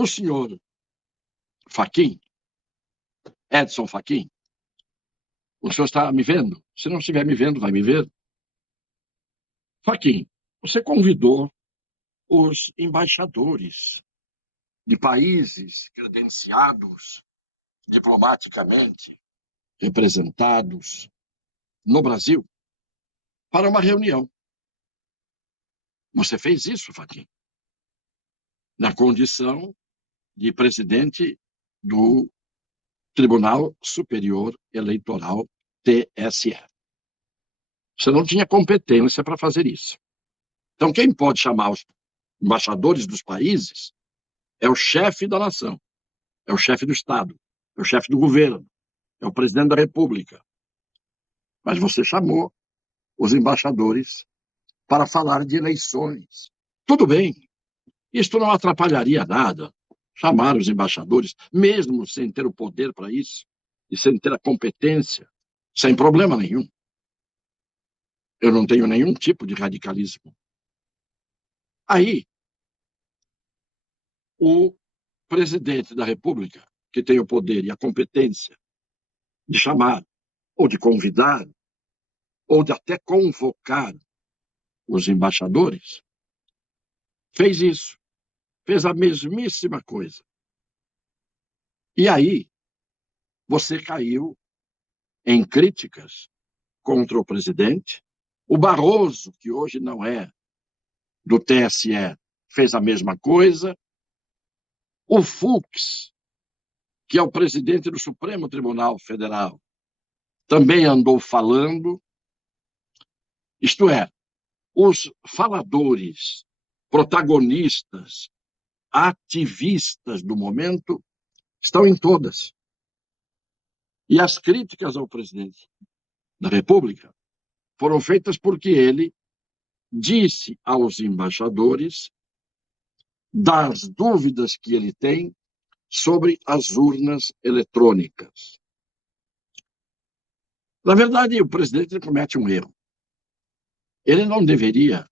O senhor Fachin, Edson Fachin, o senhor está me vendo? Se não estiver me vendo, vai me ver. Fachin, você convidou os embaixadores de países credenciados diplomaticamente, representados no Brasil, para uma reunião. Você fez isso, Fachin, na condição de presidente do Tribunal Superior Eleitoral, TSE. Você não tinha competência para fazer isso. Então, quem pode chamar os embaixadores dos países é o chefe da nação, é o chefe do Estado, é o chefe do governo, é o presidente da República. Mas você chamou os embaixadores para falar de eleições. Tudo bem, isto não atrapalharia nada, chamar os embaixadores, mesmo sem ter o poder para isso, e sem ter a competência, sem problema nenhum. Eu não tenho nenhum tipo de radicalismo. Aí, o presidente da República, que tem o poder e a competência de chamar, ou de convidar, ou de até convocar os embaixadores, fez isso, fez a mesmíssima coisa. E aí, você caiu em críticas contra o presidente. O Barroso, que hoje não é do TSE, fez a mesma coisa. O Fux, que é o presidente do Supremo Tribunal Federal, também andou falando. Isto é, os faladores, protagonistas, ativistas do momento estão em todas. E as críticas ao presidente da República foram feitas porque ele disse aos embaixadores das dúvidas que ele tem sobre as urnas eletrônicas. Na verdade, o presidente comete um erro. Ele não deveria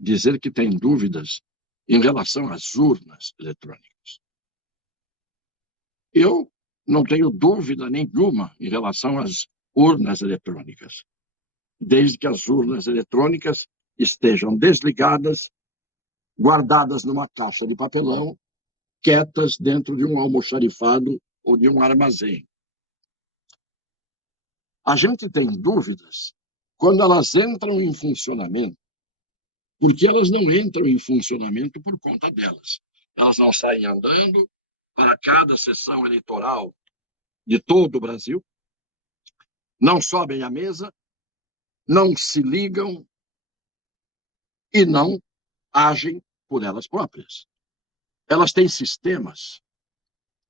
dizer que tem dúvidas em relação às urnas eletrônicas. Eu não tenho dúvida nenhuma em relação às urnas eletrônicas, desde que as urnas eletrônicas estejam desligadas, guardadas numa caixa de papelão, quietas dentro de um almoxarifado ou de um armazém. A gente tem dúvidas quando elas entram em funcionamento, porque elas não entram em funcionamento por conta delas. Elas não saem andando para cada sessão eleitoral de todo o Brasil, não sobem à mesa, não se ligam e não agem por elas próprias. Elas têm sistemas,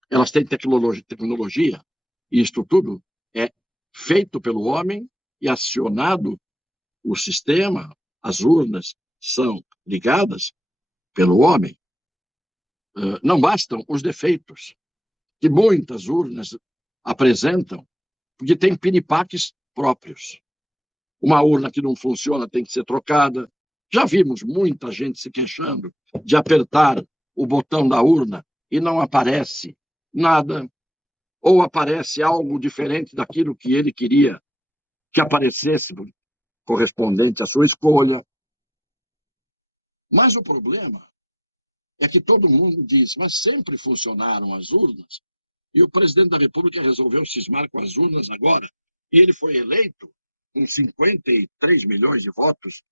elas têm tecnologia, e isto tudo é feito pelo homem e acionado o sistema, as urnas são ligadas pelo homem. Não bastam os defeitos que muitas urnas apresentam, porque tem piripaques próprios. Uma urna que não funciona tem que ser trocada. Já vimos muita gente se queixando de apertar o botão da urna e não aparece nada, ou aparece algo diferente daquilo que ele queria que aparecesse, correspondente à sua escolha. Mas o problema é que todo mundo diz, mas sempre funcionaram as urnas, e o presidente da República resolveu cismar com as urnas agora, e ele foi eleito com 53 milhões de votos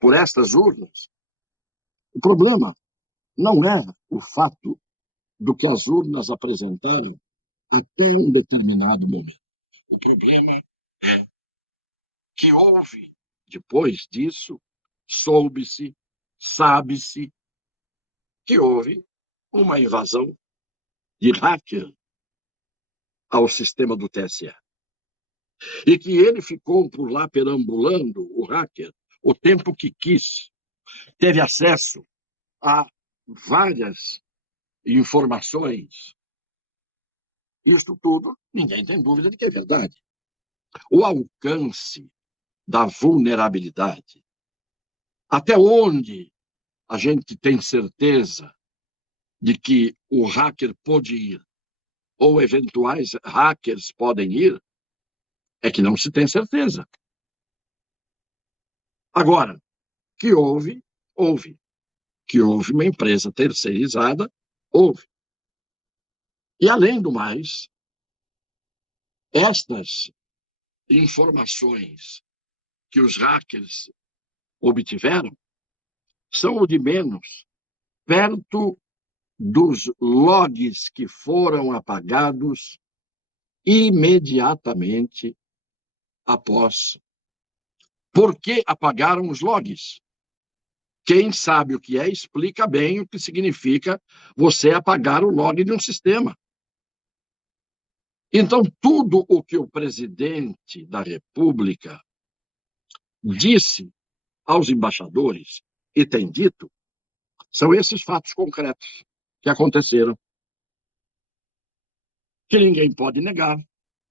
por estas urnas. O problema não é o fato do que as urnas apresentaram até um determinado momento. O problema é que houve, depois disso, soube-se, sabe-se, que houve uma invasão de hacker ao sistema do TSE. E que ele ficou por lá perambulando, o hacker, o tempo que quis. Teve acesso a várias informações. Isto tudo, ninguém tem dúvida de que é verdade. O alcance da vulnerabilidade, até onde a gente tem certeza de que o hacker pôde ir, ou eventuais hackers podem ir, é que não se tem certeza. Agora, que houve. Que houve uma empresa terceirizada, houve. E, além do mais, estas informações que os hackers obtiveram são o de menos, perto dos logs que foram apagados imediatamente após. Por que apagaram os logs? Quem sabe o que é, explica bem o que significa você apagar o log de um sistema. Então, tudo o que o presidente da República disse aos embaixadores e tem dito são esses fatos concretos que aconteceram, que ninguém pode negar.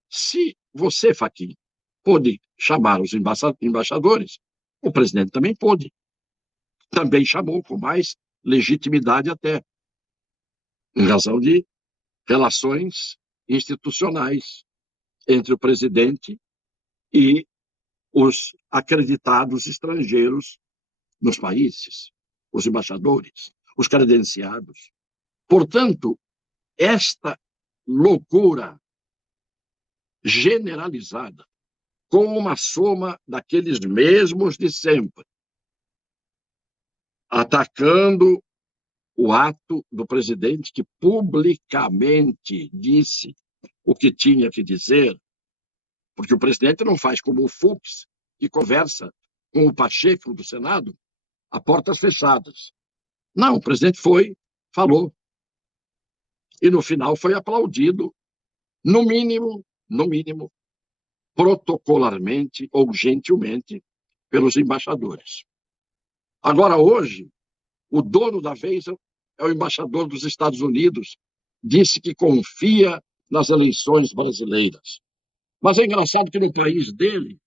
Se você, Fachin, pôde chamar os embaixadores, o presidente também pôde. Também chamou com mais legitimidade até, em razão de relações institucionais entre o presidente e os acreditados estrangeiros nos países, os embaixadores, os credenciados. Portanto, esta loucura generalizada, com uma soma daqueles mesmos de sempre, atacando o ato do presidente que publicamente disse o que tinha que dizer, porque o presidente não faz como o Fux, que conversa com o Pacheco do Senado a portas fechadas. Não, o presidente foi, falou. E no final foi aplaudido, no mínimo, protocolarmente ou gentilmente, pelos embaixadores. Agora, hoje, o dono da vez é o embaixador dos Estados Unidos, disse que confia nas eleições brasileiras. Mas é engraçado que no país dele,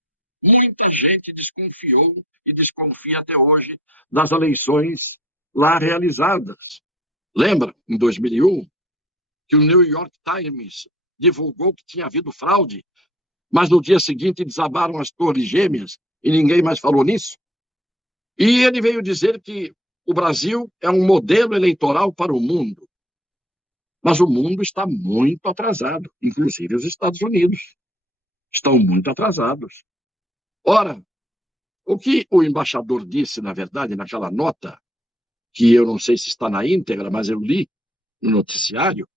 muita gente desconfiou e desconfia até hoje das eleições lá realizadas. Lembra, em 2001, que o New York Times divulgou que tinha havido fraude, mas no dia seguinte desabaram as torres gêmeas e ninguém mais falou nisso? E ele veio dizer que o Brasil é um modelo eleitoral para o mundo. Mas o mundo está muito atrasado, inclusive os Estados Unidos estão muito atrasados. Ora, o que o embaixador disse, na verdade, naquela nota, que eu não sei se está na íntegra, mas eu li no noticiário,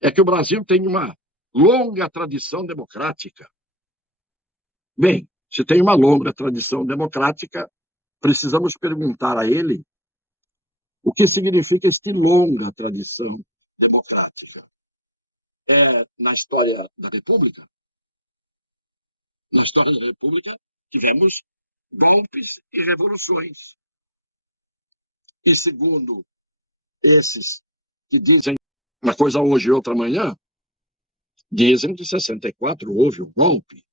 é que o Brasil tem uma longa tradição democrática. Bem, se tem uma longa tradição democrática, precisamos perguntar a ele o que significa este longa tradição democrática. Na história da República, tivemos golpes e revoluções. E segundo esses que dizem uma coisa hoje e outra amanhã, dizem que em 64 houve um golpe,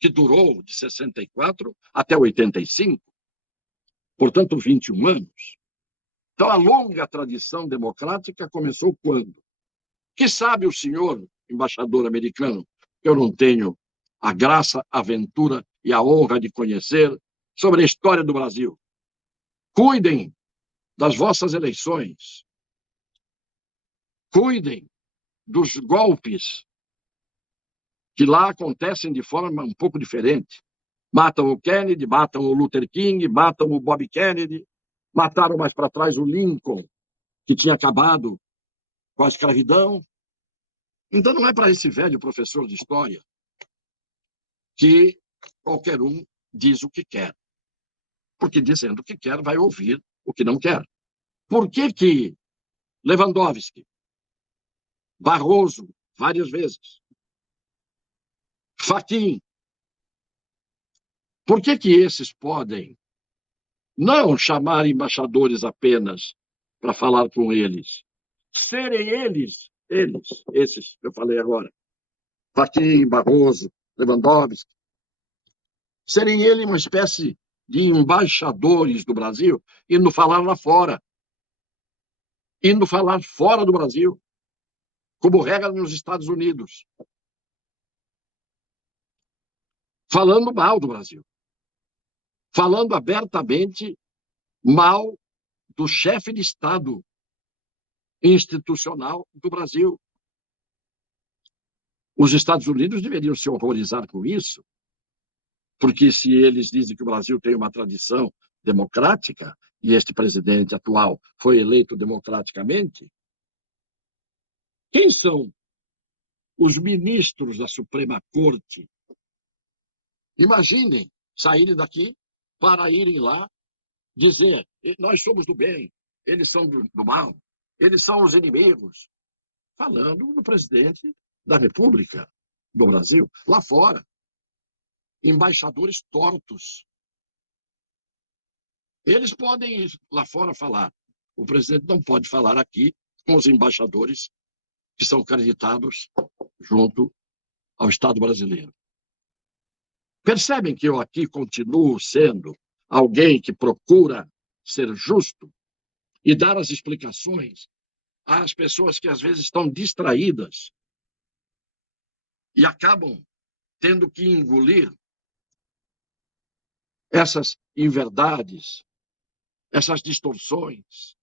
que durou de 64 até 85, portanto, 21 anos. Então, a longa tradição democrática começou quando? Que sabe o senhor, embaixador americano, que eu não tenho a graça, a aventura e a honra de conhecer sobre a história do Brasil. Cuidem das vossas eleições. Cuidem dos golpes que lá acontecem de forma um pouco diferente. Matam o Kennedy, matam o Luther King, matam o Bob Kennedy, mataram mais para trás o Lincoln, que tinha acabado com a escravidão. Então não é para esse velho professor de história que qualquer um diz o que quer. Porque dizendo o que quer, vai ouvir o que não quer. Por que que Lewandowski, Barroso, várias vezes, Fachin, por que que esses podem não chamar embaixadores apenas para falar com eles, serem esses que eu falei agora, Fachin, Barroso, Lewandowski, serem eles uma espécie de embaixadores do Brasil e não falar lá fora? indo falar fora do Brasil, como regra nos Estados Unidos, falando mal do Brasil, falando abertamente mal do chefe de Estado institucional do Brasil. Os Estados Unidos deveriam se horrorizar com isso, porque se eles dizem que o Brasil tem uma tradição democrática, e este presidente atual foi eleito democraticamente, quem são os ministros da Suprema Corte? Imaginem saírem daqui para irem lá dizer: nós somos do bem, eles são do mal, eles são os inimigos. Falando do presidente da República do Brasil, lá fora. Embaixadores tortos. Eles podem ir lá fora falar. O presidente não pode falar aqui com os embaixadores que são acreditados junto ao Estado brasileiro. Percebem que eu aqui continuo sendo alguém que procura ser justo e dar as explicações às pessoas que às vezes estão distraídas e acabam tendo que engolir essas inverdades, essas distorções,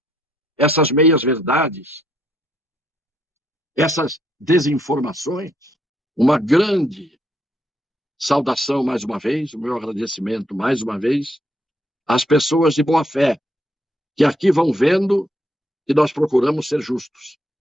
essas meias-verdades, essas desinformações. Uma grande saudação mais uma vez, o meu agradecimento mais uma vez às pessoas de boa fé que aqui vão vendo que nós procuramos ser justos.